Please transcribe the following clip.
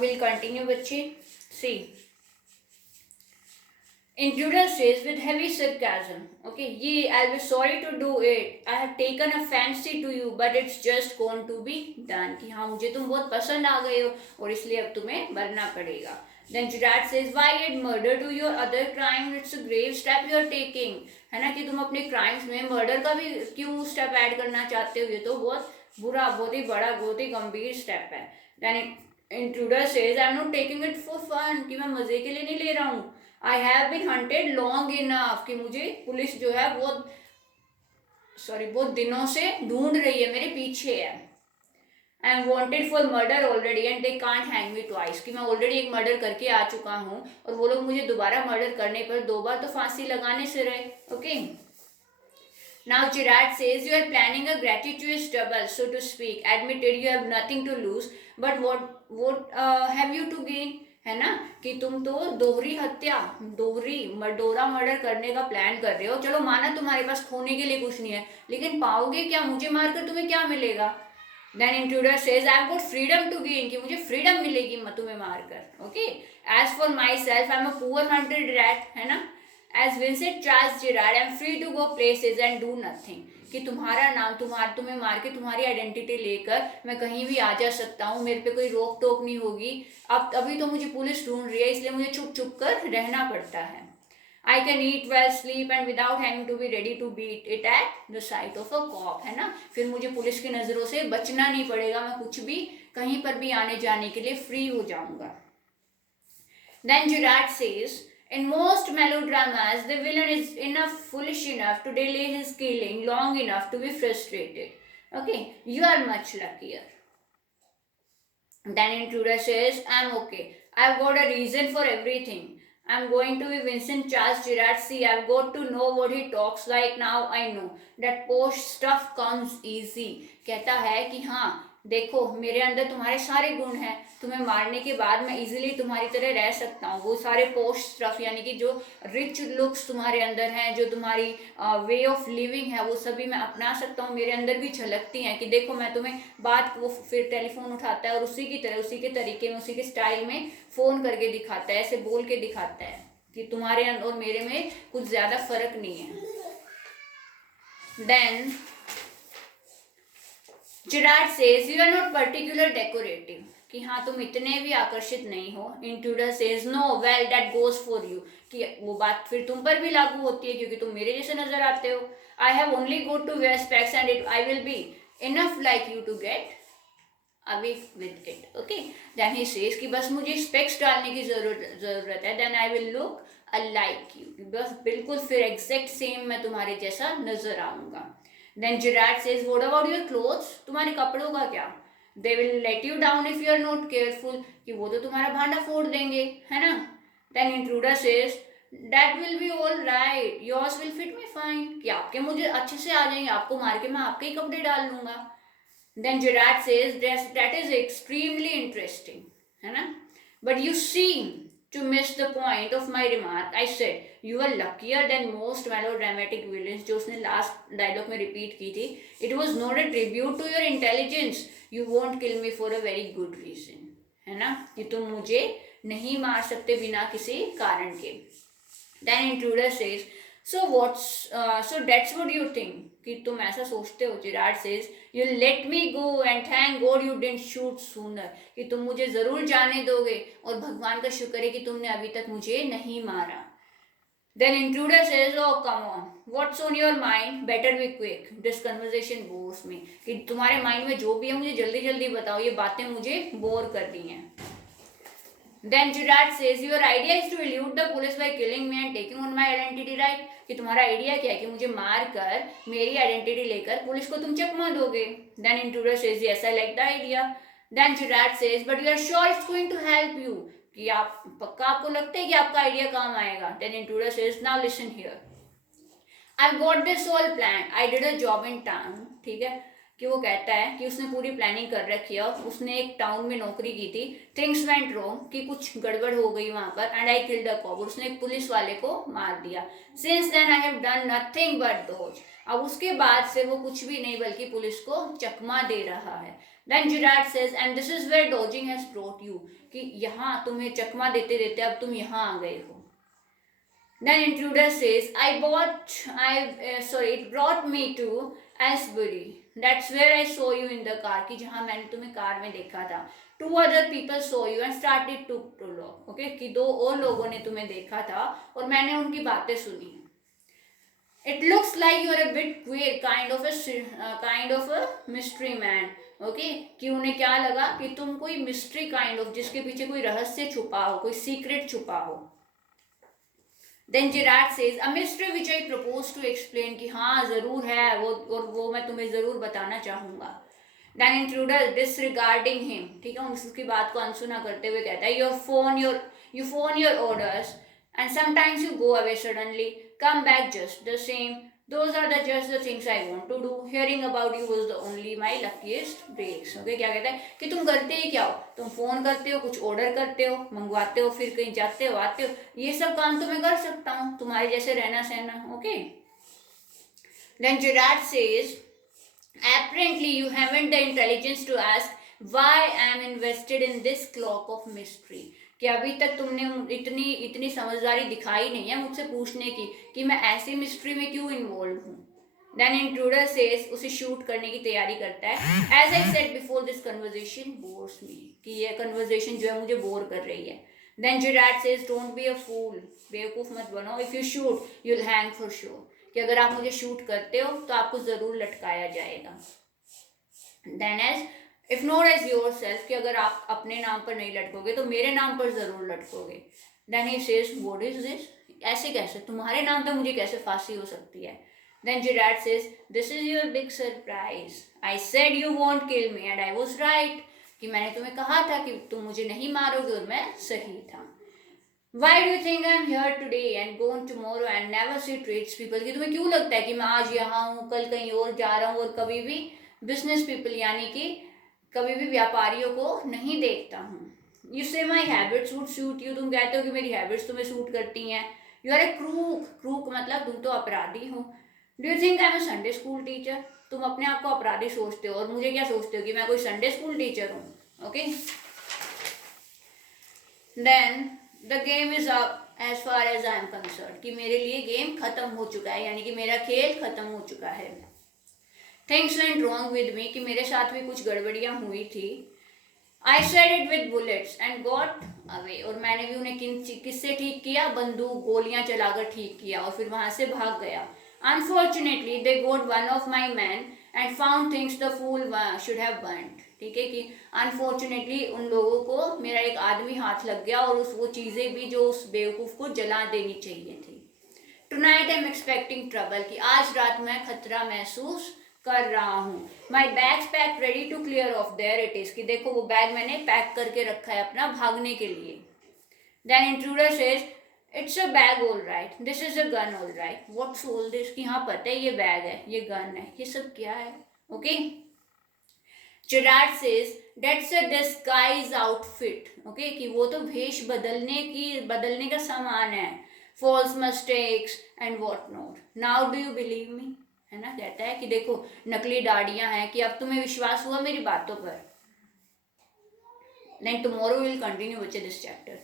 we'll continue बच्चे. See, intruder says with heavy sarcasm, okay, ye, I'll be sorry to do it. I have taken a fancy to you, but it's just going to be done. कि हाँ मुझे तुम बहुत पसंद आ गए हो और इसलिए अब तुम्हें मरना पड़ेगा. Then Gerard says, why add murder to your other crime? It's a grave step you are taking. है ना कि तुम अपने क्राइम्स में मर्डर का भी क्यों स्टेप ऐड करना चाहते हो? ये तो बहुत बुरा, बहुत ही बड़ा, बहुत ही गंभीर स्टेप है. Then intruder says, I'm not taking it for fun. कि मैं मजे के लिए नहीं ले रहा हूँ. I have been hunted long enough कि मुझे पुलिस जो है बहुत दिनों से ढूंढ रही है, मेरे पीछे है. I am wanted for murder already and they can't hang me twice. कि मैं ऑलरेडी एक मर्डर करके आ चुका हूँ और वो लोग मुझे दोबारा मर्डर करने पर 2 बार तो फांसी लगाने से रहे. Okay. Now Gerard says you are planning a gratuitous double, so to speak. Admitted you have nothing to lose, but what have you to gain? है ना कि तुम तो दोहरा मर्डर करने का प्लान कर रहे हो. चलो माना तुम्हारे पास खोने के लिए कुछ नहीं है, लेकिन पाओगे क्या? मुझे मारकर तुम्हें क्या मिलेगा? Then intruder says, I've got freedom to gain, कि मुझे फ्रीडम मिलेगी तुम्हें मारकर. Okay. As for myself, I'm a poor hunted rat, है ना. As Vincent Charles Gerard, I'm free to go places and do nothing. कि तुम्हारा नाम तुम्हें मार के तुम्हारी आइडेंटिटी लेकर मैं कहीं भी आ जा सकता हूँ, मेरे पे कोई रोक टोक नहीं होगी. अब अभी तो मुझे पुलिस ढूंढ रही है, इसलिए मुझे छुप छुप कर रहना पड़ता है. I can eat well, sleep and without having to be ready to beat it at the sight of a cop. है ना. फिर मुझे पुलिस की नजरों से बचना नहीं पड़ेगा, मैं कुछ भी कहीं पर भी आने जाने के लिए फ्री हो जाऊंगा. Then Gerard says, in most melodramas, the villain is foolish enough to delay his killing long enough to be frustrated. Okay, you are much luckier. Then intruder says, I'm okay. I've got a reason for everything. I'm going to be Vincent Charles Gerard. See, I've got to know what he talks like now. I know that posh stuff comes easy. कहता है कि हाँ देखो मेरे अंदर तुम्हारे सारे गुण हैं, तुम्हें मारने के बाद मैं इजीली तुम्हारी तरह रह सकता हूँ. वो सारे पोस्ट स्टफ यानी कि जो रिच लुक्स तुम्हारे अंदर हैं, जो तुम्हारी वे ऑफ लिविंग है, वो सभी मैं अपना सकता हूँ, मेरे अंदर भी झलकती हैं. कि देखो मैं तुम्हें बात, वो फिर टेलीफोन उठाता है और उसी की तरह, उसी के तरीके में, उसी के स्टाइल में फ़ोन करके दिखाता है, ऐसे बोल के दिखाता है कि तुम्हारे और मेरे में कुछ ज़्यादा फर्क नहीं है. Then Gerard says you are not particular decorative, कि हाँ तुम इतने भी आकर्षित नहीं हो. Intruder says no, well that goes for you, कि वो बात फिर तुम पर भी लागू होती है क्योंकि तुम मेरे जैसे नजर आते हो. I have only got to wear specs and I will be enough like you to get away with it. Okay. Then he says कि बस मुझे specs डालने की जरूरत है. Then I will look alike you, बस बिल्कुल फिर exact same मैं तुम्हारे जैसा नजर आऊंगा. Then Gerard says, what about your clothes? तुम्हारे कपड़ों का क्या? They will let you down if you are not careful, कि वो तो तुम्हारा भांडा फोड़ देंगे, है ना. Then intruder says, that will be all right, yours will fit me fine, कि आपके मुझे अच्छे से आ जाएंगे, आपको मार के मैं आपके ही कपड़े डाल लूंगा. Then Gerard says, that is extremely interesting, है ना. But you seem to miss the point of my remark. I said you are luckier than most melodramatic villains, जो उसने लास्ट डायलॉग में रिपीट की थी. It was not a tribute to your intelligence. You won't kill me for a very good reason, है ना, कि तुम मुझे नहीं मार सकते बिना किसी कारण के. Then intruder says, so that's what you think, कि तुम ऐसा सोचते हो. Gerard says, you let me go and thank God you didn't shoot sooner, कि तुम मुझे जरूर जाने दोगे और भगवान का शुक्र है कि तुमने अभी तक मुझे नहीं मारा. Then intruder says, oh come on, what's on your mind? Better be quick. This conversation bores me, कि तुम्हारे माइंड में जो भी है मुझे जल्दी जल्दी बताओ, ये बातें मुझे बोर कर रही हैं. Then Gerard says, your idea is to elude the police by killing me and taking on my identity, right? कि तुम्हारा आइडिया क्या है कि मुझे मार कर मेरी आइडेंटिटी लेकर पुलिस को तुम चकमा दोगे. Then intruder says, yes, I like the idea. Then Gerard says, but you are sure it's going to help you, कि आप पक्का आपको लगता है कि आपका आइडिया काम आएगा. Then intruder says, now listen here, I've got this all planned. I did a job in town. ठीक है, कि वो कहता है कि उसने पूरी प्लानिंग कर रखी है, उसने एक टाउन में नौकरी की थी. थिंग्स वेंट रॉन्ग, कि कुछ गड़बड़ हो गई वहां पर. And I killed a cop, उसने एक पुलिस वाले को मार दिया. Since then I have done nothing but dodge, अब उसके बाद से वो कुछ भी नहीं बल्कि पुलिस को चकमा दे रहा है. Then Gerard says, and this is where dodging has brought you, कि यहाँ तुम्हें चकमा देते देते अब तुम यहाँ आ गए हो. Then intruder says, it brought me to Asbury. That's where I saw you in the car, कि जहाँ मैंने तुम्हें कार में देखा था. 2 other people saw you and started to talk. Okay, कि 2 और लोगों ने तुम्हें देखा था और मैंने उनकी बातें सुनी. It looks like you are a bit queer, kind of a mystery man. Okay, कि उन्हें क्या लगा कि तुम कोई mystery kind of, जिसके पीछे कोई रहस्य छुपा हो, कोई secret छुपा हो. Then Gerard says, a mystery which I propose to explain, कि हाँ जरूर है वो, और वो मैं तुम्हें जरूर बताना चाहूँगा. Then intruder disregarding him, ठीक है, उसकी बात को अनसुना करते हुए कहता है, you phone your orders and sometimes you go away suddenly, come back just the same. Those are just the things I want to do. Hearing about you was the only my luckiest breaks. Okay, क्या कहता है कि तुम करते ही क्या हो, तुम phone करते हो, कुछ ऑर्डर करते हो, मंगवाते हो, फिर कहीं जाते हो, आते हो, ये सब काम तो मैं कर सकता हूँ, तुम्हारे जैसे रहना सहना. Okay. Then Gerard says, apparently you haven't the intelligence to ask why I am invested in this cloak of mystery. कि अभी तक तुमने इतनी समझदारी दिखाई नहीं है मुझसे पूछने की कि मैं ऐसी मिस्ट्री में क्यों इन्वॉल्व हूँ. देन इंट्रूडर सेज, उसे शूट करने की तैयारी करता है. As I said before, this conversation bores me, कि ये कन्वर्सेशन जो है मुझे बोर कर रही है. Then Gerard says, don't be a fool, बेवकूफ मत बनो. If you shoot you will hang for sure, कि अगर आप मुझे शूट करते हो तो आपको जरूर लटकाया जाएगा. Then as if not as your self, कि अगर आप अपने नाम पर नहीं लटकोगे तो मेरे नाम पर जरूर लटकोगे. Then he says, what is this, ऐसे कैसे, तुम्हारे नाम पे मुझे कैसे फांसी हो सकती है. Then Gerard says, this is your big surprise, I said you won't kill me and I was right, कि मैंने तुम्हें कहा था कि तुम मुझे नहीं मारोगे और मैं सही था. Why do you think I'm here today and gone tomorrow and never see tradespeople, कि तुम्हें क्यों लगता है कि मैं आज यहाँ हूँ, कल कहीं और जा रहा हूँ और कभी भी बिजनेस पीपल यानी कि कभी भी व्यापारियों को नहीं देखता हूँ. यू से माई हैबिट्स वुड सूट यू, तुम कहते हो कि मेरी हैबिट्स तुम्हें सूट करती हैं. You are a crook, crook मतलब तुम तो अपराधी हो. Do you think I am a Sunday school teacher, तुम अपने आप को अपराधी सोचते हो और मुझे क्या सोचते हो कि मैं कोई संडे स्कूल टीचर हूँ. Okay. Then the game is up as far as I am concern, कि मेरे लिए गेम खत्म हो चुका है, यानी कि मेरा खेल खत्म हो चुका है. Things went wrong with me, कि मेरे साथ भी कुछ गड़बड़ियाँ हुई थी. I said it with bullets and got away, और मैंने भी उन्हें किससे ठीक किया, बंदूक गोलियां चलाकर ठीक किया और फिर वहां से भाग गया. Unfortunately they got one of my man and found things the fool should have burned, ठीक है, कि अनफॉर्चुनेटली उन लोगों को मेरा एक आदमी हाथ लग गया और वो चीज़ें भी जो उस बेवकूफ़ को जला देनी चाहिए थी. Tonight I am expecting trouble, कि आज रात मैं खतरा महसूस कर रहा हूँ. My bags pack ready to clear off, there it is, कि देखो वो बैग मैंने पैक करके रखा है अपना भागने के लिए. Then intruder says, it's a bag all right, this is a gun all right, what's all this, कि हाँ पता है ये बैग है, ये गन है, ये सब क्या है. Okay. Gerard says, that's a disguise outfit, okay, कि वो तो भेष बदलने का सामान है. False mistakes and what not, now do you believe me, है ना. कहता है कि देखो नकली दाढ़ियां हैं, कि अब तुम्हें विश्वास हुआ मेरी बातों पर. Then tomorrow will continue with this chapter.